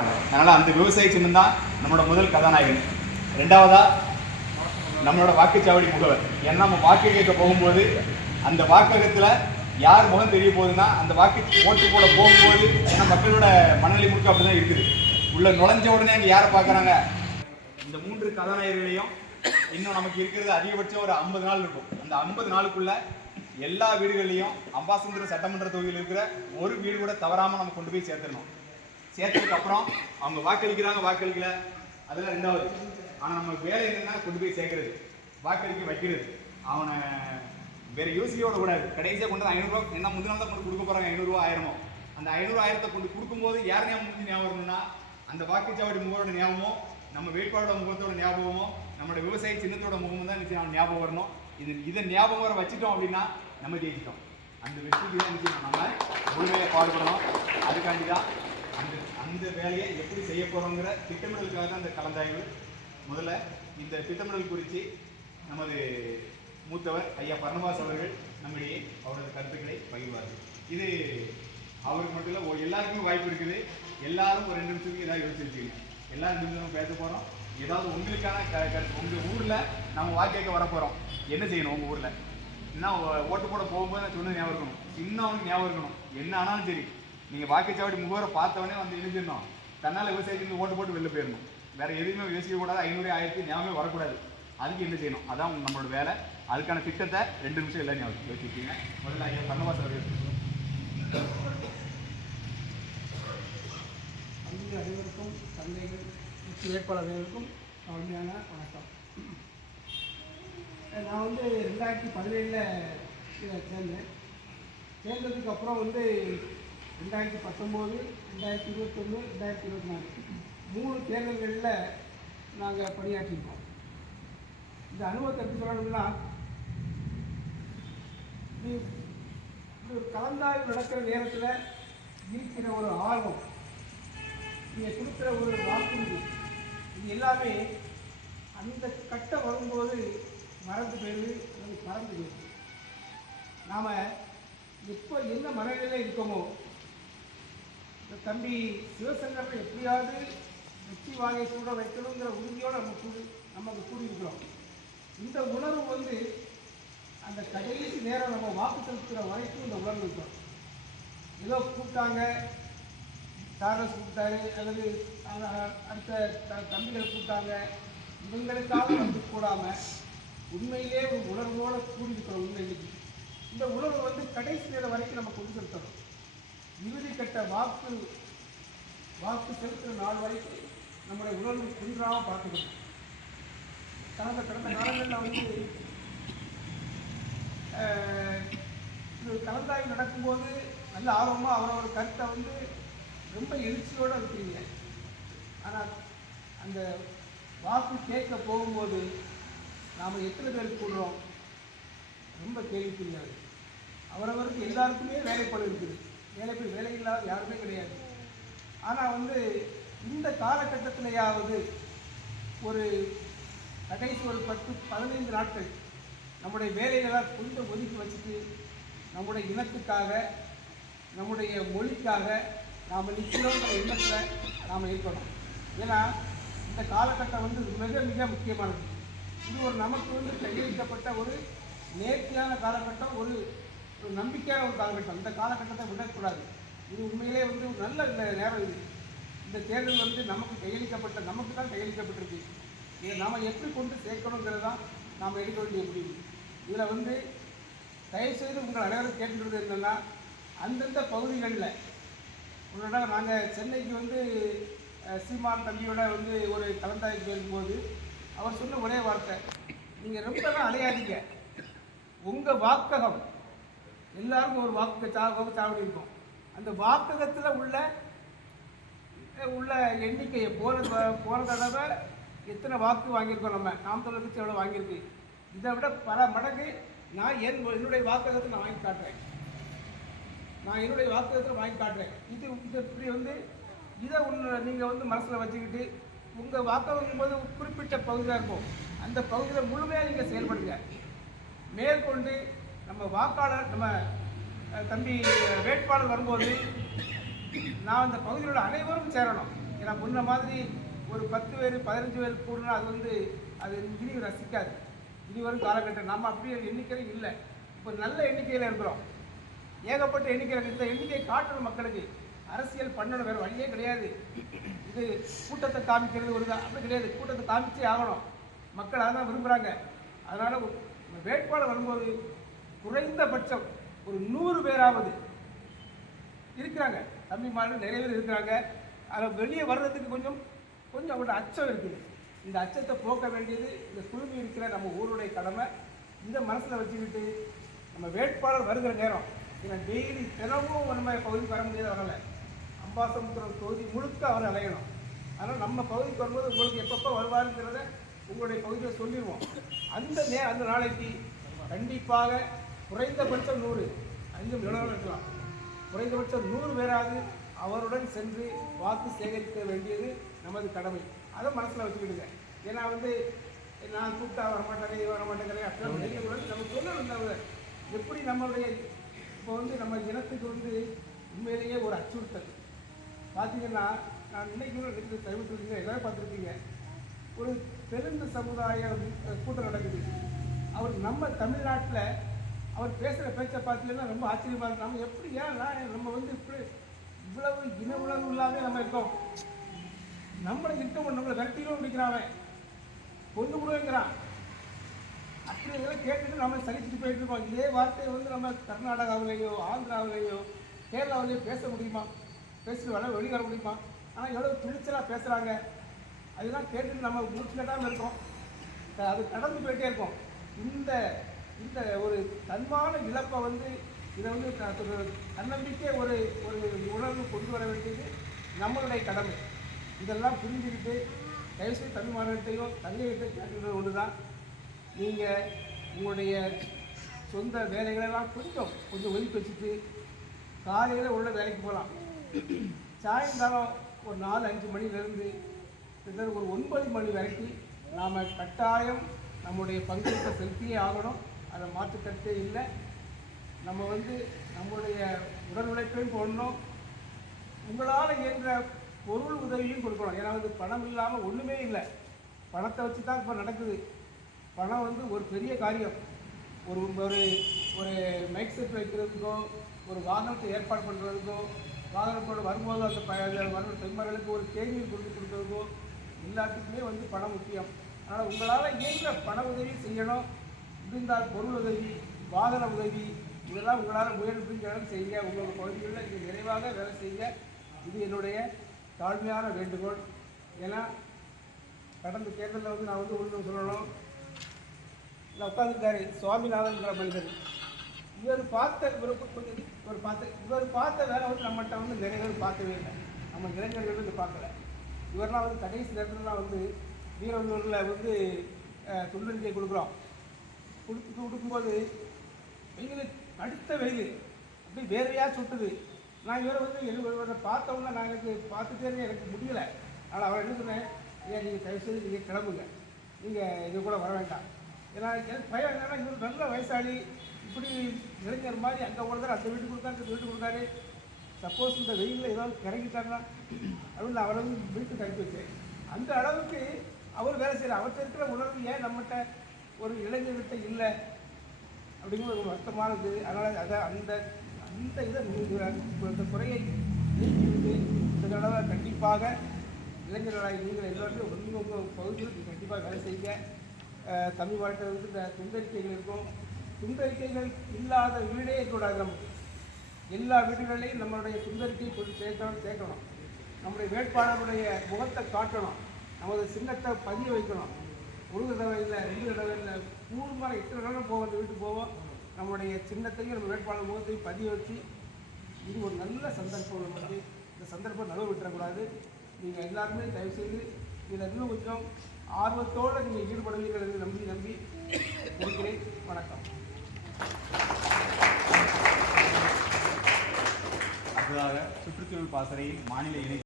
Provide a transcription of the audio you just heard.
அதனால் அந்த விவசாய சின்னம் தான் நம்மளோட முதல் கதாநாயகன். ரெண்டாவதா நம்மளோட வாக்குச்சாவடி முகவர். ஏன்னா நம்ம வாக்கு கேட்க போகும்போது அந்த வாக்ககத்தில் யார் முகம் தெரிய போகுதுன்னா அந்த வாக்கு ஓட்டு போட போகும்போது, ஏன்னா மக்களோட மனநிலை முழுக்க அப்படி தான் இருக்குது. உள்ள நுழைஞ்ச உடனே அங்கே யாரை பார்க்குறாங்க. இந்த 3 கதாநாயகர்களையும் இன்னும் நமக்கு இருக்கிறது அதிகபட்சம் ஒரு 50 நாள் இருக்கும். அந்த 50 நாளுக்குள்ள எல்லா வீடுகள்லையும் அம்பாசமுத்திரம் சட்டமன்ற தொகுதியில் இருக்கிற ஒரு வீடு கூட தவறாமல் நம்ம கொண்டு போய் சேர்த்துடணும். சேர்த்ததுக்கு அப்புறம் அவங்க வாக்களிக்கிறாங்க, வாக்களிக்கல அதெல்லாம் ரெண்டாவது. ஆனால் நம்ம வேலை என்னன்னா கொண்டு போய் சேர்க்கறது, வாக்களிக்க வைக்கிறது. அவனை வேற யோசிக்கையோட கூடாது. கடைசியாக கொண்டு 500 ரூபா, என்ன முந்தின நாள் தான் கொண்டு கொடுக்க போகிறாங்க, 500 ரூபா 1000. அந்த 500 1000 கொண்டு கொடுக்கும்போது யார் ஞாபகம் ஞாபகம் வரணும்னா அந்த வாக்குச்சாவடி முகோட ஞாபகமோ, நம்ம வேட்பாளரோட முகத்தோட ஞாபகமோ, நம்மளோட விவசாய சின்னத்தோட முகமும் தான் நிச்சயம் ஞாபகம் வரணும். இதை ஞாபகம் வர வச்சுட்டோம் அப்படின்னா நம்ம ஜெயிச்சிட்டோம். அந்த வெற்றிக்கு தான் நிச்சயம் நம்ம முழுமையாக பாடுபடணும். அதுக்காண்டி தான் அந்த வேலையை எப்படி செய்ய போகிறோங்கிற திட்டமிடலுக்காக தான் அந்த கலந்தாய்வு. முதல்ல இந்த திட்டமிடல் குறித்து நமது மூத்தவர் ஐயா பர்ணவாஸ் அவர்கள் நம்மிடையே அவரது கருத்துக்களை பகிர்வார்கள். இது அவருக்கு மட்டும் இல்லை, எல்லாருக்குமே வாய்ப்பு இருக்குது. எல்லாரும் ஒரு 2 நிமிஷத்துக்கு ஏதாவது யோசிச்சிருக்கீங்க. எல்லாரும் 2 நிமிஷம் பேச போகிறோம். ஏதாவது உங்களுக்கான கருத்து, உங்கள் ஊரில் நம்ம வாக்கு கேட்க வர போகிறோம், என்ன செய்யணும் உங்கள் ஊரில், இன்னும் ஓட்டு போட போகும்போது நான் சொன்னது ஞாபகம் இருக்கணும், இன்னும் அவனுக்கு ஞாபகம் இருக்கணும். என்ன ஆனாலும் சரி, நீங்கள் வாக்குச்சாவடி முகவரை பார்த்தவொடனே வந்து எழுதிடணும். தன்னால் விவசாயத்துக்கு ஓட்டு போட்டு வெளில போயிடணும். வேறு எதுவுமே யோசிக்கக்கூடாது. 500 1000 ஞாபகமே வரக்கூடாது. அதுக்கு என்ன செய்யணும், அதான் நம்மளோட வேலை. அதுக்கான திட்டத்தை 2 நிமிஷம் எல்லாம் ஞாபகம் யோசிச்சிருக்கீங்க. முதல்ல ஐயா பர்ணவாஸ் அவர்கள். அனைவருக்கும் தந்தைகள் வேட்பாளர்களுக்கும் கடுமையான வணக்கம். நான் வந்து 2017 சேர்ந்தேன். சேர்ந்ததுக்கு அப்புறம் வந்து 2019, 2021, 2024 3 தேர்தல்களில் நாங்கள் பணியாற்றியிருக்கோம். இந்த அனுபவத்தை எப்படி சொல்லணும்னா, ஒரு கலந்தாய்வு நடக்கிற நேரத்தில் இருக்கிற ஒரு ஆர்வம், நீங்கள் கொடுக்குற ஒரு வாக்குறுதி, இது எல்லாமே அந்த கட்டம் வரும்போது மறந்து போயிடுது, மறந்து போயிடுது. நாம் எப்போ என்ன மனநிலையில் இருக்கோமோ, இந்த தம்பி சிவசங்கரை எப்படியாவது வெற்றி வாங்கி கூட வைக்கணுங்கிற உறுதியோடு நமக்கு கூடியிருக்கிறோம். இந்த உணர்வு வந்து அந்த கடைசி நேரம் நம்ம வாக்கு செலுத்துகிற வரைக்கும் இந்த உணர்வு இருக்கிறோம். ஏதோ கூப்பிட்டாங்க, சாரஸ் கூப்பிட்டாரு, அல்லது அடுத்த தம்பிகள் கூப்பிட்டாங்க, இவங்களுக்காக வந்து கூடாமல் உண்மையிலே ஒரு உணர்வோடு கூடியிருக்கிறோம். உண்மைக்கு இந்த உணர்வு வந்து கடைசி நேரம் வரைக்கும் நம்ம கொண்டு செலுத்தணும். இறுதி கட்ட வாக்கு செலுத்துகிற நாள் வரைக்கும் நம்முடைய உணர்வு குன்றாமல் பார்த்துக்கணும். கடந்த காலங்களில் வந்து கலந்தாய்வு நடக்கும்போது நல்ல ஆர்வமாக அவரோட கருத்தை வந்து ரொம்ப எழுச்சியோடு இருக்கிறீங்க. ஆனால் அந்த வாக்கு கேட்க போகும்போது நாம் எத்தனை பேர் கூடுறோம் ரொம்ப கேள்விக்குரியாது. அவரவருக்கு எல்லாருக்குமே வேலைப்பளு இருக்குது. வேலை இல்லாத யாருமே கிடையாது. ஆனால் வந்து இந்த காலகட்டத்திலேயாவது ஒரு கடைசி ஒரு 10-15 நாட்கள் நம்முடைய வேலைகளாக கொஞ்சம் ஒதுக்கி வச்சுட்டு நம்முடைய இனத்துக்காக, நம்முடைய மொழிக்காக நாம் நிற்கிறோங்கிற எண்ணத்தில் நாம் இருக்கணும். ஏன்னா இந்த காலகட்டம் வந்து மிக மிக முக்கியமானது. இது ஒரு நமக்கு வந்து கையளிக்கப்பட்ட ஒரு நேர்த்தியான காலகட்டம், ஒரு நம்பிக்கையான ஒரு காலகட்டம். இந்த காலகட்டத்தை விடக்கூடாது. இது உண்மையிலே வந்து ஒரு நல்ல நேரம். இந்த தேர்தல் வந்து நமக்கு தான் கையளிக்கப்பட்டிருக்கு. இதை நாம் எப்படி கொண்டு சேர்க்கணுங்கிறது தான் நாம் எடுக்க வேண்டிய முடிவு. இதில் வந்து தயவுசெய்து உங்கள் அனைவரும் கேட்டுக்கிறது என்னென்னா, அந்தந்த பகுதிகளில் உங்களோட நாங்கள் சென்னைக்கு வந்து சீமான் தம்பியோட வந்து ஒரு கலந்தாய்வு பேசும்போது அவர் சொன்ன ஒரே வார்த்தை, நீங்கள் ரொம்பலாம் அலையாதீங்க, உங்கள் வாக்ககம் எல்லாருக்கும் ஒரு சாவடி இருக்கும். அந்த வாக்ககத்தில் உள்ள எண்ணிக்கையை போன தடவை எத்தனை வாக்கு வாங்கியிருக்கோம், நாம் தமிழர் கட்சி எவ்வளோ வாங்கியிருக்கு, இதை விட பல மடங்கு நான் என்னுடைய வாக்ககத்தை நான் வாங்கி காட்டுறேன். இது இப்படி வந்து இதை நீங்கள் வந்து மனசில் வச்சுக்கிட்டு உங்கள் வாக்ககம் போது குறிப்பிட்ட பகுதியாக இருக்கும், அந்த பகுதியில் முழுமையாக நீங்கள் செயல்படுங்க. மேற்கொண்டு நம்ம வாக்காளர், நம்ம தம்பி வேட்பாளர் வரும்போது நான் அந்த பகுதியில் உள்ள அனைவரும் சேரணும். ஏன்னா முன்ன மாதிரி ஒரு 10 பேர் 15 பேர் கூடுனா அது இனி ரசிக்காது. இனி வரும் காலகட்டம் நம்ம அப்படியே எண்ணிக்கையில் இல்லை. இப்போ நல்ல எண்ணிக்கையில் இருக்கிறோம், ஏகப்பட்ட எண்ணிக்கையில். இந்த எண்ணிக்கை காட்டணும் மக்களுக்கு, அரசியல் பண்ணணும், வேறு வழியே கிடையாது. இது கூட்டத்தை காமிக்கிறது ஒரு அப்படி கிடையாது, கூட்டத்தை காமிச்சே ஆகணும். மக்கள் அதான் விரும்புகிறாங்க. அதனால் வேட்பாளர் வரும்போது குறைந்தபட்சம் ஒரு 100 பேராவது இருக்கிறாங்க. தம்பிமார்கள் நிறைய பேர் இருக்கிறாங்க. அதில் வெளியே வர்றதுக்கு கொஞ்சம் அவங்களோட அச்சம் இருக்குது. இந்த அச்சத்தை போக்க வேண்டியது இந்த குழுமி இருக்கிற நம்ம ஊருடைய கடமை. இந்த மனசில் வச்சுக்கிட்டு நம்ம வேட்பாளர் வருகிற நேரம், ஏன்னா டெய்லி தினமும் நம்ம பகுதிக்கு வர முடியாது, வரலை. அம்பாசமுத்திரம் தொகுதி முழுக்க அவர் அலையணும். அதனால் நம்ம பகுதிக்கு வரும்போது உங்களுக்கு எப்பப்போ வருவாருங்கிறத உங்களுடைய பகுதியில் சொல்லிடுவோம். அந்த நாளைக்கு கண்டிப்பாக குறைந்தபட்சம் 100, 5 நிலவரம் இருக்கலாம், குறைந்தபட்சம் 100 பேராவது அவருடன் சென்று வாக்கு சேகரிக்க வேண்டியது நமது கடமை. அதை மனசில் வச்சுக்கிடுங்க. ஏன்னா நான் கூப்பிட்டா வரமாட்டேங்கிறேன் அப்படின்னா நம்ம சொல்லணும். எப்படி நம்மளுடைய இப்போ நம்ம இனத்துக்கு உண்மையிலேயே ஒரு அச்சுறுத்தல் பார்த்தீங்கன்னா, நான் இன்னைக்கு சமீபத்தில் எல்லாரும் பார்த்துருப்பீங்க, ஒரு தெலுங்கு சமுதாய கூட்டம் நடக்குது. அவர் நம்ம தமிழ்நாட்டில் அவர் பேசுகிற பேச்சை பார்த்தீங்கன்னா ரொம்ப ஆச்சரியமாக இருக்கு. நம்ம எப்படி நம்ம இப்படி இவ்வளவு இன உணர்வு இல்லாமல் நம்ம இருக்கோம். நம்மளை இருக்கவும் நம்மளை விரட்டிலும் பிடிக்கிறான், கொண்டு விடுவேங்கிறான். அப்படி இதெல்லாம் கேட்டுட்டு நம்ம சகிச்சுட்டு போயிட்டு இருக்கோம். இதே வார்த்தையை நம்ம கர்நாடகாவிலேயோ ஆந்திராவிலேயோ கேரளாவிலேயோ பேச முடியுமா? பேசிட்டு வெளியே வர முடியுமா? ஆனால் எவ்வளோ துணிச்சலாக பேசுகிறாங்க. அதெல்லாம் கேட்டுட்டு நம்ம மூச்சு கட்டாமல் இருக்கோம். அது கடந்து போயிட்டே இருக்கோம். இந்த ஒரு தன்மான இழப்பை இதை தன்னம்பிக்கை ஒரு உணர்வு கொண்டு வர வேண்டியது நம்மளுடைய கடமை. இதெல்லாம் புரிஞ்சுக்கிட்டு தயவுசெய்து தமிழ்மார்கள்ட்டையும் தங்கைகிட்ட கேட்குறது ஒன்று தான், நீங்கள் உங்களுடைய சொந்த வேலைகளெல்லாம் கொஞ்சம் ஒதுக்கி வச்சுட்டு காலையில் உள்ள வேலைக்கு போகலாம். சாயங்காலம் ஒரு 4-5 மணிலேருந்து கிட்டத்தட்ட ஒரு 9 மணி வரைக்கும் நாம் கட்டாயம் நம்முடைய பங்களிப்பை செலுத்தியே ஆகணும். அதை மாற்றுக்கருத்தே இல்லை. நம்ம நம்முடைய உடல் உழைப்பையும் போடணும், உங்களால் இயன்ற பொருள் உதவியும் கொடுக்கணும். ஏன்னா பணம் இல்லாமல் ஒன்றுமே இல்லை. பணத்தை வச்சு தான் இப்போ நடக்குது. பணம் ஒரு பெரிய காரியம். ஒரு ஒரு மைக் செட் வைக்கிறதுக்கோ, ஒரு வாகனத்தை ஏற்பாடு பண்ணுறதுக்கோ, வாகனத்தோடு வரும்போது அந்த பெண்மர்களுக்கு ஒரு தேநீர் கொடுக்கறதுக்கோ எல்லாத்துக்குமே பணம் முக்கியம். அதனால் உங்களால் இயன்ற பண உதவி செய்யணும். முடிந்தால் பொருள் உதவி, வாகன உதவி, இதெல்லாம் உங்களால் முயற்சி செய்ய, உங்களோட பகுதிகளில் இது நிறைவாக வேலை செய்ய, இது என்னுடைய தாழ்மையான வேண்டுகோள். ஏன்னா கடந்த தேர்தலில் நான் ஒன்று சொல்லணும். இல்லை உட்காந்துருக்காரு சுவாமிநாதன்கிற மனிதர். இவர் பார்த்த வேலை நம்மகிட்ட நிறைய பேர் பார்க்கவே இல்லை. நம்ம இளைஞர்கள் பார்க்கல. இவரெல்லாம் கடைசி நேரத்துலலாம் வீரவர்களூரில் துண்டறிக்கை கொடுக்கும்போது வெயில் அடுத்த வெயில் அப்படி வேறையாக சுட்டுது. நான் இவரை பார்த்தவங்க நான் எனக்கு பார்த்துட்டே எனக்கு முடியலை. ஆனால் அவரை என்ன சொன்னேன், ஏன் நீங்கள் தயவுசெய்து நீங்கள் கிளம்புங்க, நீங்கள் இது கூட வர வேண்டாம். ஏன்னா எனக்கு பயம் என்னன்னா, இவர் நல்ல வயசாளி, இப்படி இளைஞர் மாதிரி அங்கே கொடுத்தாரு, அந்த வீட்டுக்கு கொடுத்தாரு, இந்த வீட்டுக்கு கொடுத்தாரு. சப்போஸ் இந்த வெயிலில் ஏதாவது கிறங்கிட்டாருன்னா அப்படின்னு அவரை வீட்டுக்கு அனுப்பி வச்சேன். அந்த அளவுக்கு அவர் வேலை செய்கிறார். அவர்கிட்ட இருக்கிற உணர்வு ஏன் நம்மகிட்ட ஒரு இளைஞர்கிட்ட இல்லை அப்படிங்கிற ஒரு வருத்தமானது. அதனால் அந்த இந்த குறையை நீக்கிவிட்டு இந்த தடவை கண்டிப்பாக இளைஞர்களாக நீங்கள் எல்லோருமே உங்கள் பகுதியில் கண்டிப்பாக வேலை செய்ய. தமிழ் வாழ்க்கை இந்த துண்டறிக்கைகள் இருக்கும். துண்டறிக்கைகள் இல்லாத வீடே கூடாது. நமக்கு எல்லா வீடுகளையும் நம்மளுடைய துண்டறிக்கையை கொண்டு சேர்க்கணும். நம்முடைய வேட்பாளருடைய முகத்தை காட்டணும். நமது சின்னத்தை பதிய வைக்கணும். ஒரு தடவை இல்லை, 2 தடவை இல்லை, 3 முறை எத்தனை தடவை போவோம், அந்த வீட்டுக்கு போவோம். நம்முடைய சின்னத்தையும் நம்ம வேட்பாளர் முகத்தையும் பதிய வச்சு, இது ஒரு நல்ல சந்தர்ப்பம். இந்த சந்தர்ப்பம் நழுவ விட்டுறக்கூடாது. நீங்கள் எல்லாருமே தயவுசெய்து இதில் இன்னும் கொஞ்சம் ஆர்வத்தோடு நீங்கள் ஈடுபடுவீர்கள் என்று நம்பி இருக்கிறேன். வணக்கம். அடுத்ததாக சுற்றுச்சூழல் பாசறையில் மாநில இணை